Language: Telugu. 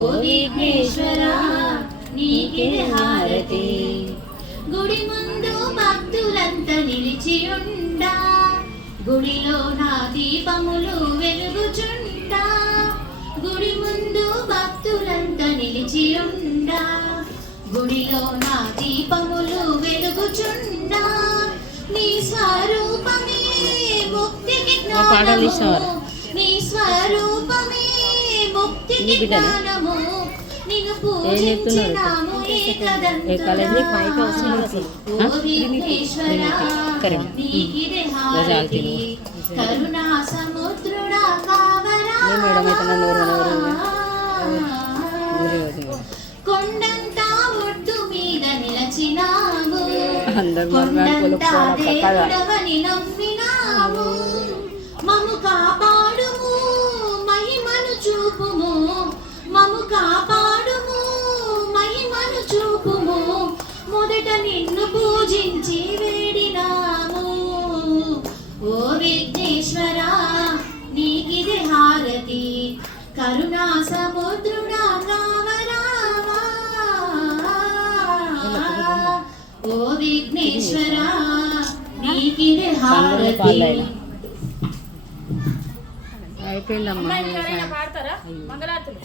ఓ విఘ్నేశ్వరా నీకిదే హారతి. గుడి ముందు భక్తులంతా నిలిచియుండా, గుడిలో నా దీపములు వెలుగుచుండా. గుడి ముందు భక్తులంతా నిలిచియుండా, గుడిలో నా దీపములు వెలుగుచుండా. నీ స్వరూపమే ముక్తికి జ్ఞానము, నీ స్వరూపమే ముక్తికి జ్ఞానము. నిన్ను పూజించినాము ఏకదంతుడా. ఓ విఘ్నేశ్వరా నీకిదే హారతి. కరుణా సముద్రుడా కావరా, కొండంతా ఒడ్డు మీద నిలచినావు, కొండంతా దేవుడవని నమ్మినావు. మము కాపాడుము మహిమను చూపుము, మము కాపాడుము మహిమను చూపుము. మొదట నిన్ను పూజించి వేడినాము. ఓ విఘ్నేశ్వరా నీకిదే హారతి. కరుణా సముద్రుడా కావరావా. ఓ విఘ్నేశ్వరా నీకిదే హారతి. అయిపోయిందమ్మా. పాడతారా మంగళార్తులు?